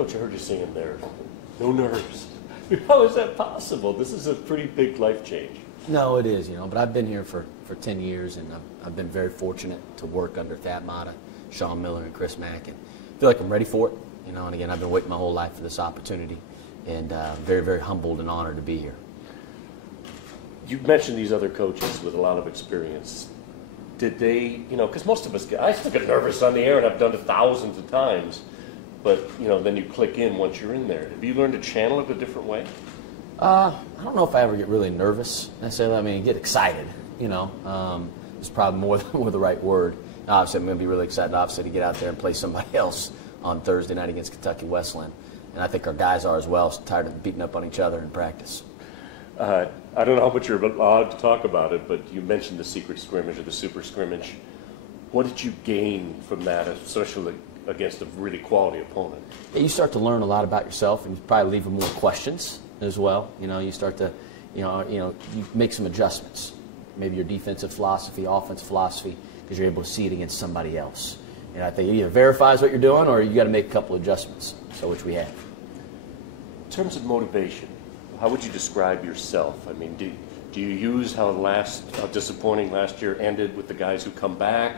Coach, I heard you saying there, no nerves. How is that possible? This is a pretty big life change. No, it is, but I've been here for 10 years, and I've been very fortunate to work under Thad Matta, Sean Miller, and Chris Mack, and I feel like I'm ready for it. And again, I've been waiting my whole life for this opportunity, and very, very humbled and honored to be here. You've mentioned these other coaches with a lot of experience. Did they, because most of us I still get nervous on the air, and I've done it thousands of times, but, then you click in once you're in there. Have you learned to channel it a different way? I don't know if I ever get really nervous necessarily. I mean, get excited, It's probably more the right word. Obviously, I'm going to be really excited, obviously, to get out there and play somebody else on Thursday night against Kentucky Wesleyan. And I think our guys are as well, tired of beating up on each other in practice. I don't know how much you're allowed to talk about it, but you mentioned the secret scrimmage or the super scrimmage. What did you gain from that, especially against a really quality opponent? Yeah, you start to learn a lot about yourself, and you probably leave more questions as well. You start to, you make some adjustments. Maybe your defensive philosophy, offensive philosophy, because you're able to see it against somebody else. And I think it either verifies what you're doing, or you got to make a couple adjustments. So which we have. In terms of motivation, how would you describe yourself? I mean, do you use how disappointing last year ended with the guys who come back?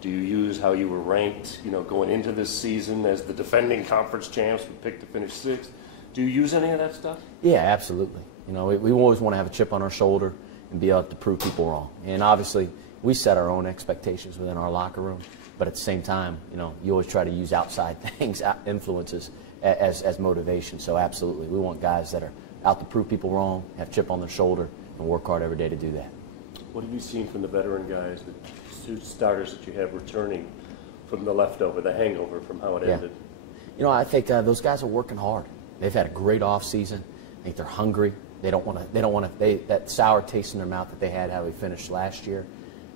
Do you use how you were ranked, going into this season as the defending conference champs, we picked to finish 6th? Do you use any of that stuff? Yeah, absolutely. We always want to have a chip on our shoulder and be able to prove people wrong. And obviously, we set our own expectations within our locker room. But at the same time, you always try to use outside things, influences, as motivation. So absolutely, we want guys that are out to prove people wrong, have chip on their shoulder, and work hard every day to do that. What have you seen from the veteran guys, the 2 starters that you have returning from the leftover, the hangover from how it ended? I think those guys are working hard. They've had a great off season. I think they're hungry. They don't want to. That sour taste in their mouth that they had how we finished last year.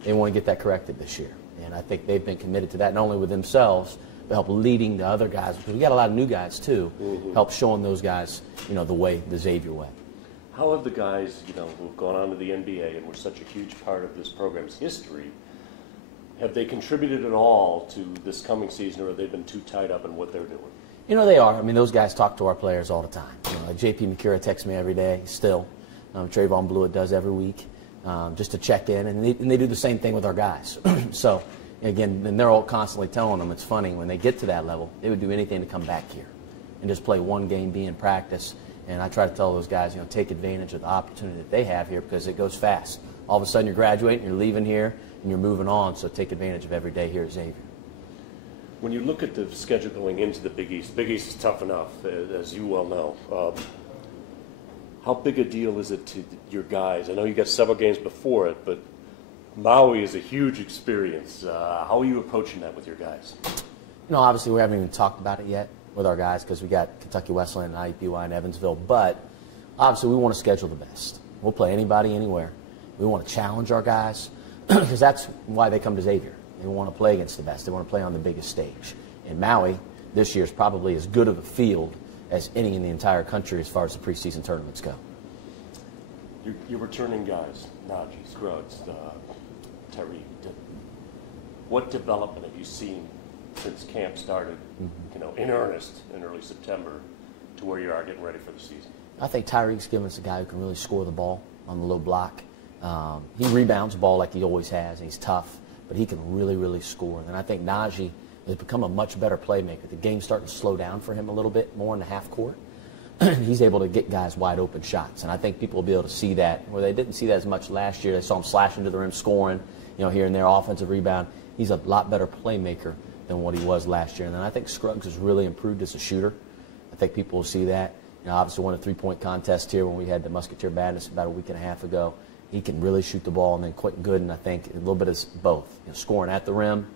They want to get that corrected this year. And I think they've been committed to that, not only with themselves, but help leading the other guys. Because we got a lot of new guys, too, help showing those guys, the way, the Xavier way. How have the guys, who've gone on to the NBA and were such a huge part of this program's history, have they contributed at all to this coming season, or have they been too tied up in what they're doing? They are. I mean, those guys talk to our players all the time. Like J.P. McCura texts me every day, still. Trayvon Blewett does every week. Just to check in, and they do the same thing with our guys. So, again, and they're all constantly telling them, it's funny, when they get to that level, they would do anything to come back here and just play one game, be in practice. And I try to tell those guys, take advantage of the opportunity that they have here, because it goes fast. All of a sudden you're graduating, you're leaving here, and you're moving on, so take advantage of every day here at Xavier. When you look at the schedule going into the Big East is tough enough, as you well know. How big a deal is it to your guys? I know you got several games before it, but Maui is a huge experience. How are you approaching that with your guys? Obviously we haven't even talked about it yet with our guys, because we got Kentucky Wesleyan and IUPUI in Evansville. But obviously we want to schedule the best. We'll play anybody, anywhere. We want to challenge our guys, because that's why they come to Xavier. They want to play against the best. They want to play on the biggest stage. And Maui this year is probably as good of a field as any in the entire country as far as the preseason tournaments go. You're returning guys, Najee, Scruggs, Tariq. What development have you seen since camp started, in earnest in early September, to where you are getting ready for the season? I think Tyreek's given us a guy who can really score the ball on the low block. He rebounds the ball like he always has, and he's tough, but he can really, really score. And I think Najee has become a much better playmaker. The game's starting to slow down for him a little bit more in the half court. He's able to get guys wide open shots, and I think people will be able to see that where they didn't see that as much last year. They saw him slashing to the rim, scoring, here and there, offensive rebound. He's a lot better playmaker than what he was last year. And then I think Scruggs has really improved as a shooter. I think people will see that. Obviously won a three-point contest here when we had the Musketeer Madness about a week and a half ago. He can really shoot the ball, and then Quentin Gooden, I think, a little bit of both. Scoring at the rim,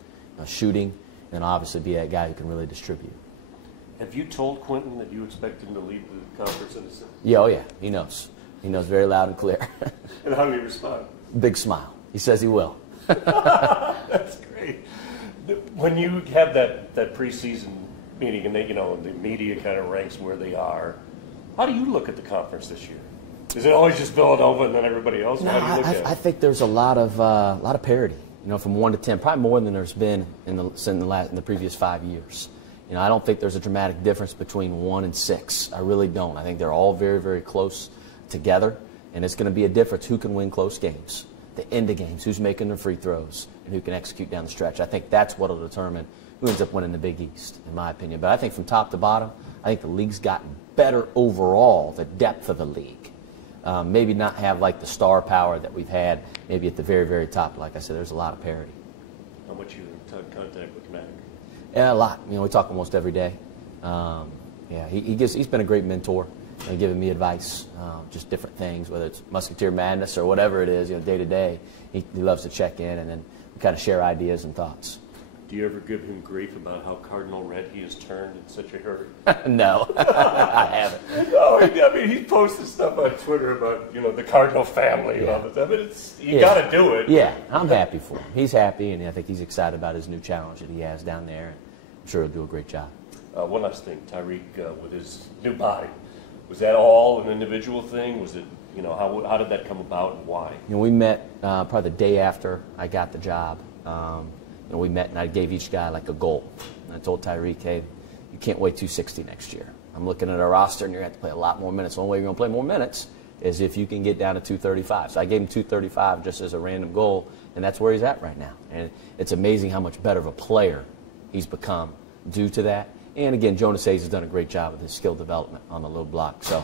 shooting, and obviously be that guy who can really distribute. Have you told Quentin that you expect him to lead the conference in the season? Yeah, oh yeah, he knows. He knows very loud and clear. And how did he respond? Big smile. He says he will. That's great. When you have that preseason meeting, and the media kind of ranks where they are, how do you look at the conference this year? Is it always just Villanova and then everybody else? No, how do you look at it? I think there's a lot of parity. From 1 to 10, probably more than there's been in the previous 5 years. You know, I don't think there's a dramatic difference between 1 and 6. I really don't. I think they're all very, very close together, and it's going to be a difference who can win close games, the end of games, who's making the free throws, and who can execute down the stretch. I think that's what will determine who ends up winning the Big East, in my opinion. But I think from top to bottom, I think the league's gotten better overall, the depth of the league. Maybe not have like the star power that we've had maybe at the very, very top. Like I said, there's a lot of parity. How much you in contact with Mac? Yeah, a lot. You know, we talk almost every day. Yeah, he's been a great mentor, giving me advice, just different things, whether it's Musketeer Madness or whatever it is, you know, day to day. He loves to check in, and then we kind of share ideas and thoughts. Do you ever give him grief about how cardinal red he has turned in such a hurry? No, I haven't. No, I mean, he posted stuff on Twitter about, you know, the Cardinal family and all this. I mean, you got to do it. Yeah, I'm happy for him. He's happy, and I think he's excited about his new challenge that he has down there. And I'm sure he'll do a great job. One last thing, Tyreek, with his new body, was that all an individual thing? Was it, you know, how did that come about and why? You know, we met probably the day after I got the job. You know, we met and I gave each guy like a goal. And I told Tyreek, hey, you can't weigh 260 next year. I'm looking at our roster and you're going to have to play a lot more minutes. The only way you're going to play more minutes is if you can get down to 235. So I gave him 235 just as a random goal, and that's where he's at right now. And it's amazing how much better of a player he's become due to that. And again, Jonas Hayes has done a great job with his skill development on the low block. So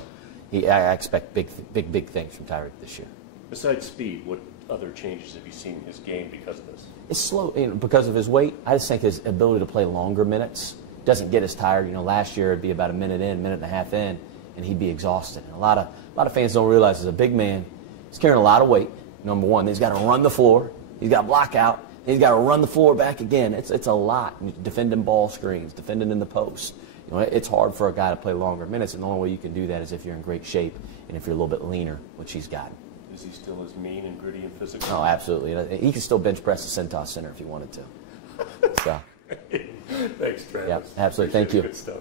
I expect big things from Tyreek this year. Besides speed, what other changes have you seen in his game because of this? It's slow, you know, because of his weight. I just think his ability to play longer minutes doesn't get as tired. You know, last year it'd be about a minute and a half in, and he'd be exhausted. And a lot of fans don't realize as a big man, he's carrying a lot of weight. Number one, he's got to run the floor, he's got to block out, he's got to run the floor back again. It's a lot. Defending ball screens, defending in the post. You know, it's hard for a guy to play longer minutes, and the only way you can do that is if you're in great shape and if you're a little bit leaner, which he's got. Is he still as mean and gritty and physical? Oh, absolutely. He can still bench press the Centos Center if he wanted to. So. Thanks, Travis. Yeah, absolutely. Thank you. Good stuff.